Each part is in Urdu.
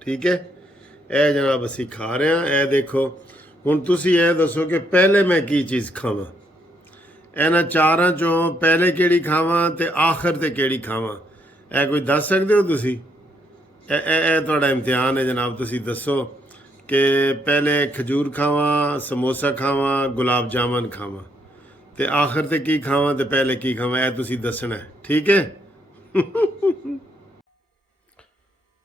ਠੀਕ ਹੈ। ਇਹ ਜਨਾਬ ਅਸੀਂ ਖਾ ਰਹੇ ਹਾਂ। ਇਹ ਦੇਖੋ, ਹੁਣ ਤੁਸੀਂ ਇਹ ਦੱਸੋ ਕਿ ਪਹਿਲੇ ਮੈਂ ਕੀ ਚੀਜ਼ ਖਾਵਾਂ। ਇਹਨਾਂ ਚਾਰਾਂ ਚੋਂ ਪਹਿਲੇ ਕਿਹੜੀ ਖਾਵਾਂ ਤੇ ਆਖਰ ਤੇ ਕਿਹੜੀ ਖਾਵਾਂ, ਇਹ ਕੋਈ ਦੱਸ ਸਕਦੇ ਹੋ ਤੁਸੀਂ? ਇਹ ਤੁਹਾਡਾ ਇਮਤਿਹਾਨ ਹੈ ਜਨਾਬ। ਤੁਸੀਂ ਦੱਸੋ ਕਿ ਪਹਿਲੇ ਖਜੂਰ ਖਾਵਾਂ, ਸਮੋਸਾ ਖਾਵਾਂ, ਗੁਲਾਬ ਜਾਮਨ ਖਾਵਾਂ ਤੇ ਆਖਰ ਤੇ ਕੀ ਖਾਵਾਂ ਤੇ ਪਹਿਲੇ ਕੀ ਖਾਵਾਂ, ਇਹ ਤੁਸੀਂ ਦੱਸਣਾ ਹੈ, ਠੀਕ ਹੈ।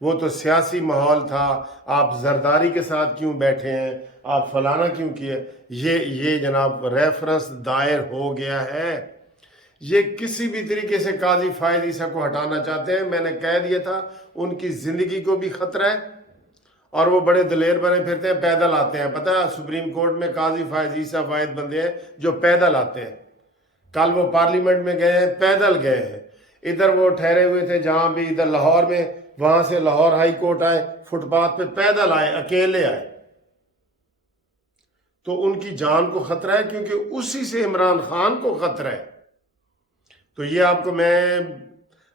وہ تو سیاسی ماحول تھا، آپ زرداری کے ساتھ کیوں بیٹھے ہیں، آپ فلانا کیوں کیے، یہ جناب ریفرنس دائر ہو گیا ہے۔ یہ کسی بھی طریقے سے قاضی فائز عیسیٰ کو ہٹانا چاہتے ہیں، میں نے کہہ دیا تھا ان کی زندگی کو بھی خطرہ ہے، اور وہ بڑے دلیر بنے پھرتے ہیں، پیدل آتے ہیں، پتہ ہے سپریم کورٹ میں قاضی فائز عیسیٰ واحد بندے ہیں جو پیدل آتے ہیں۔ کل وہ پارلیمنٹ میں گئے ہیں، پیدل گئے ہیں، ادھر وہ ٹھہرے ہوئے تھے جہاں بھی ادھر لاہور میں، وہاں سے لاہور ہائی کورٹ آئے، فٹ پاتھ پہ پیدل آئے، اکیلے آئے، تو ان کی جان کو خطرہ ہے، کیونکہ اسی سے عمران خان کو خطرہ ہے۔ تو یہ آپ کو میں،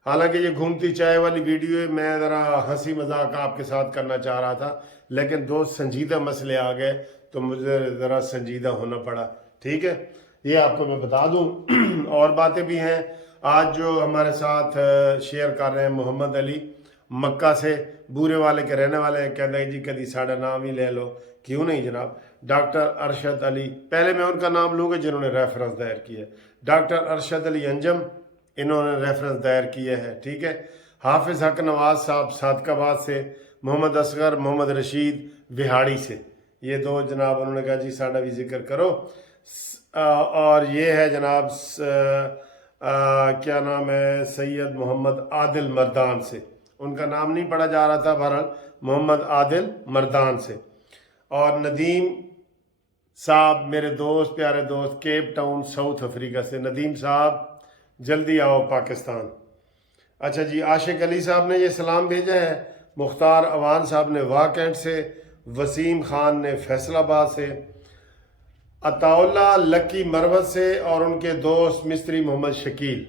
حالانکہ یہ گھومتی چائے والی ویڈیو ہے، میں ذرا ہنسی مذاق آپ کے ساتھ کرنا چاہ رہا تھا، لیکن دو سنجیدہ مسئلے آ گئے تو مجھے ذرا سنجیدہ ہونا پڑا، ٹھیک ہے۔ یہ آپ کو میں بتا دوں، اور باتیں بھی ہیں آج جو ہمارے ساتھ شیئر کر رہے ہیں۔ محمد علی مکہ سے، بورے والے کے رہنے والے ہیں، کہتے ہیں جی کدی ساڑھا نام ہی لے لو، کیوں نہیں جناب۔ ڈاکٹر ارشد علی، پہلے میں ان کا نام لوں گا جنہوں نے ریفرنس دائر کیا ہے۔ ڈاکٹر ارشد علی انجم، انہوں نے ریفرنس دائر کیا ہے، ٹھیک ہے۔ حافظ حق نواز صاحب صادق آباد سے، محمد اصغر محمد رشید وہاڑی سے، یہ دو جناب انہوں نے کہا جی ساڑھا بھی ذکر کرو۔ اور یہ ہے جناب کیا نام ہے، سید محمد عادل مردان سے، ان کا نام نہیں پڑھا جا رہا تھا، بہرحال محمد عادل مردان سے۔ اور ندیم صاحب میرے دوست، پیارے دوست، کیپ ٹاؤن ساؤتھ افریقہ سے، ندیم صاحب جلدی آؤ پاکستان۔ اچھا جی، عاشق علی صاحب نے یہ سلام بھیجا ہے، مختار اوان صاحب نے واکینٹ سے، وسیم خان نے فیصل آباد سے، عطا اللہ لکی مروت سے، اور ان کے دوست مستری محمد شکیل۔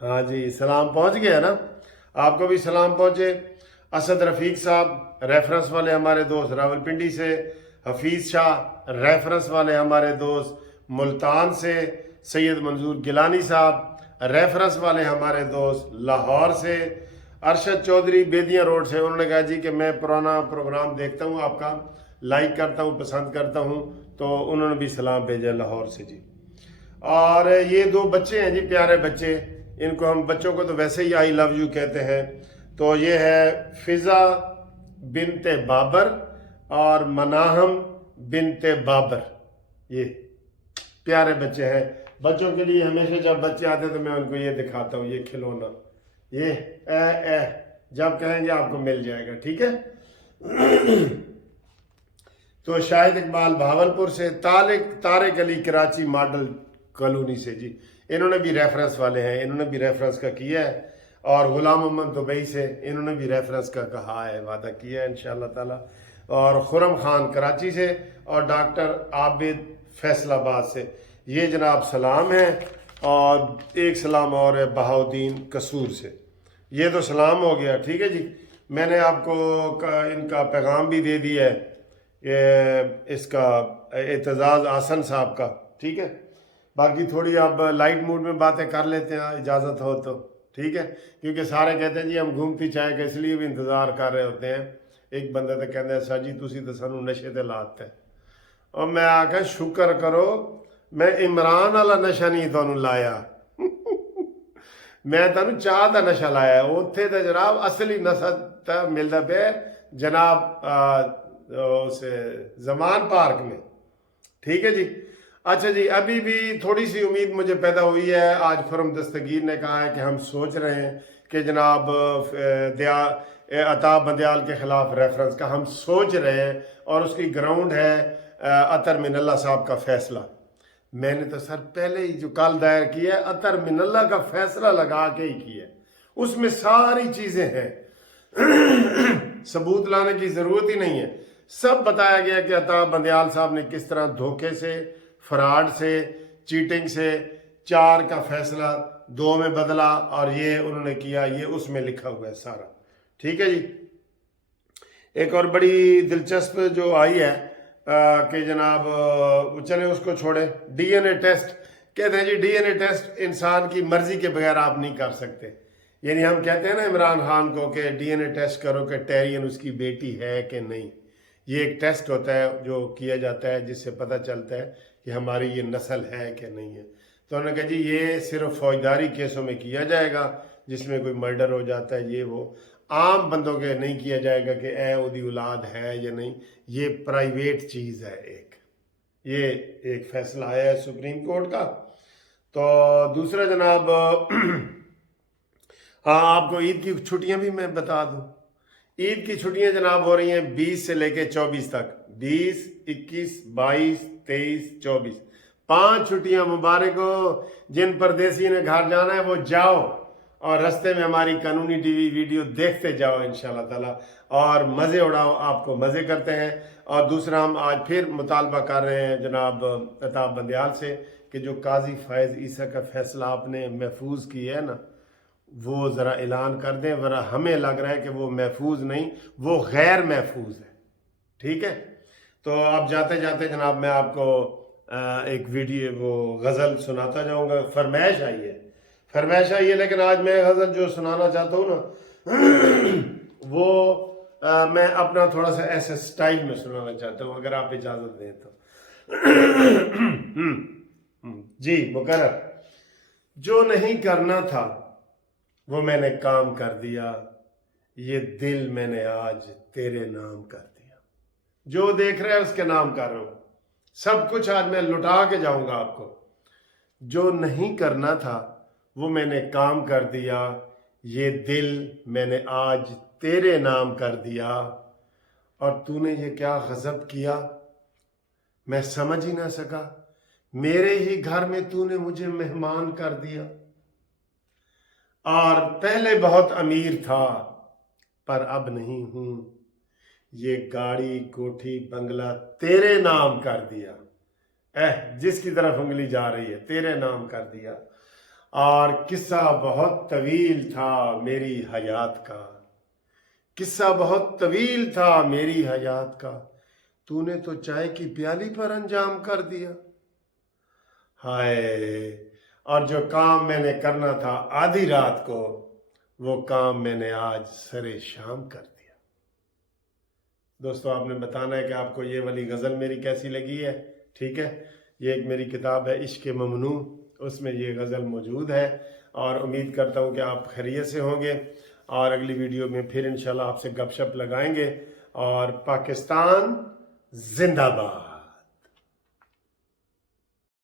ہاں جی، سلام پہنچ گیا نا، آپ کو بھی سلام پہنچے۔ اسد رفیق صاحب ریفرنس والے ہمارے دوست راول پنڈی سے، حفیظ شاہ ریفرنس والے ہمارے دوست ملتان سے، سید منظور گیلانی صاحب ریفرنس والے ہمارے دوست لاہور سے، ارشد چودھری بیدیاں روڈ سے، انہوں نے کہا جی کہ میں پرانا پروگرام دیکھتا ہوں آپ کا، لائک کرتا ہوں، پسند کرتا ہوں، تو انہوں نے بھی سلام بھیجا لاہور سے جی۔ اور یہ دو بچے ہیں جی، پیارے بچے، ان کو ہم بچوں کو تو ویسے ہی آئی لو یو کہتے ہیں، تو یہ ہے فضا بنت بابر اور مناہم بنت بابر، یہ پیارے بچے ہیں۔ بچوں کے لیے ہمیشہ جب بچے آتے ہیں تو میں ان کو یہ دکھاتا ہوں، یہ کھلونا، یہ اے جب کہیں گے آپ کو مل جائے گا، ٹھیک ہے۔ تو شاہد اقبال بھاولپور سے، طارق علی کراچی ماڈل کالونی سے جی، انہوں نے بھی ریفرنس والے ہیں، انہوں نے بھی ریفرنس کا کیا ہے۔ اور غلام محمد دبئی سے، انہوں نے بھی ریفرنس کا کہا ہے، وعدہ کیا ہے انشاءاللہ تعالی۔ اور خرم خان کراچی سے، اور ڈاکٹر عابد فیصل آباد سے، یہ جناب سلام ہے۔ اور ایک سلام اور ہے بہاؤدین قصور سے۔ یہ تو سلام ہو گیا، ٹھیک ہے جی۔ میں نے آپ کو ان کا پیغام بھی دے دیا ہے، اس کا اعتزاز آسن صاحب کا، ٹھیک ہے۔ باقی تھوڑی اب لائٹ موڈ میں باتیں کر لیتے ہیں اجازت ہو تو، ٹھیک ہے، کیونکہ سارے کہتے ہیں جی ہم گھومتی چائے کا اس لیے بھی انتظار کر رہے ہوتے ہیں۔ ایک بندہ تو کہتے ہیں سر جی تسی تو سانو نشے تے لاتے ہیں، اور میں آکھا شکر کرو میں عمران والا نشہ نہیں تانوں لایا، میں تانوں چاہ دا نشہ لایا ہے۔ اتھے تے جناب اصلی نشہ تے ملدا پیا جناب اسے زمان پارک میں، ٹھیک ہے جی۔ اچھا جی، ابھی بھی تھوڑی سی امید مجھے پیدا ہوئی ہے۔ آج خرم دستگیر نے کہا ہے کہ ہم سوچ رہے ہیں کہ جناب عطا بندیال کے خلاف ریفرنس کا ہم سوچ رہے ہیں، اور اس کی گراؤنڈ ہے اطہر من اللہ صاحب کا فیصلہ۔ میں نے تو سر پہلے ہی جو کل دائر کیا ہے اطہر من اللہ کا فیصلہ لگا کے ہی کیا ہے، اس میں ساری چیزیں ہیں، ثبوت لانے کی ضرورت ہی نہیں ہے، سب بتایا گیا کہ عطا بندیال صاحب نے کس طرح دھوکے سے، فراڈ سے، چیٹنگ سے 4 کا فیصلہ 2 میں بدلا، اور یہ انہوں نے کیا، یہ اس میں لکھا ہوا ہے سارا، ٹھیک ہے جی۔ ایک اور بڑی دلچسپ جو آئی ہے کہ جناب چلے اس کو چھوڑے، ڈی این اے ٹیسٹ، کہتے ہیں جی ڈی این اے ٹیسٹ انسان کی مرضی کے بغیر آپ نہیں کر سکتے، یعنی ہم کہتے ہیں نا عمران خان کو کہ ڈی این اے ٹیسٹ کرو کہ ٹیرین اس کی بیٹی ہے کہ نہیں، یہ ایک ٹیسٹ ہوتا ہے جو کیا جاتا ہے جس سے پتہ چلتا ہے کہ ہماری یہ نسل ہے کہ نہیں ہے۔ تو انہوں نے کہا جی یہ صرف فوجداری کیسوں میں کیا جائے گا جس میں کوئی مرڈر ہو جاتا ہے، یہ وہ۔ عام بندوں کے نہیں کیا جائے گا کہ اے اودی اولاد ہے یا نہیں، یہ پرائیویٹ چیز ہے، یہ ایک فیصلہ آیا ہے سپریم کورٹ کا۔ تو دوسرا جناب آپ کو عید کی چھٹیاں بھی میں بتا دوں۔ عید کی چھٹیاں جناب ہو رہی ہیں 20 سے لے کے 24 تک، 20، 21، 22، 23، 24، 5 چھٹیاں مبارک ہو۔ جن پردیسی نے گھر جانا ہے وہ جاؤ، اور رستے میں ہماری قانونی ٹی وی ویڈیو دیکھتے جاؤ انشاءاللہ تعالی، اور مزے اڑاؤ، آپ کو مزے کرتے ہیں۔ اور دوسرا ہم آج پھر مطالبہ کر رہے ہیں جناب عطاف بندیال سے کہ جو قاضی فائز عیسیٰ کا فیصلہ آپ نے محفوظ کیا ہے نا، وہ ذرا اعلان کر دیں، ورنہ ہمیں لگ رہا ہے کہ وہ محفوظ نہیں، وہ غیر محفوظ ہے، ٹھیک ہے؟ تو اب جاتے جاتے جناب میں آپ کو ایک ویڈیو وہ غزل سناتا جاؤں گا، فرمائش آئی ہے، لیکن آج میں غزل جو سنانا چاہتا ہوں نا وہ میں اپنا تھوڑا سا ایسے سٹائل میں سنانا چاہتا ہوں، اگر آپ اجازت دیں تو۔ جی مقرر۔ جو نہیں کرنا تھا وہ میں نے کام کر دیا، یہ دل میں نے آج تیرے نام کر دیا۔ جو دیکھ رہے ہیں اس کے نام کر رہا ہوں، سب کچھ آج میں لٹا کے جاؤں گا آپ کو۔ جو نہیں کرنا تھا وہ میں نے کام کر دیا، یہ دل میں نے آج تیرے نام کر دیا۔ اور تو نے یہ کیا غضب کیا میں سمجھ ہی نہ سکا، میرے ہی گھر میں تو نے مجھے مہمان کر دیا۔ اور پہلے بہت امیر تھا پر اب نہیں ہوں، یہ گاڑی کوٹھی بنگلہ تیرے نام کر دیا۔ جس کی طرف انگلی جا رہی ہے، تیرے نام کر دیا۔ اور قصہ بہت طویل تھا میری حیات کا، قصہ بہت طویل تھا میری حیات کا، تو نے تو چائے کی پیالی پر انجام کر دیا۔ ہائے، اور جو کام میں نے کرنا تھا آدھی رات کو، وہ کام میں نے آج سرے شام کر دیا۔ دوستو آپ نے بتانا ہے کہ آپ کو یہ والی غزل میری کیسی لگی ہے، ٹھیک ہے؟ یہ ایک میری کتاب ہے عشق ممنوع، اس میں یہ غزل موجود ہے، اور امید کرتا ہوں کہ آپ خیریت سے ہوں گے، اور اگلی ویڈیو میں پھر انشاءاللہ آپ سے گپ شپ لگائیں گے۔ اور پاکستان زندہ باد۔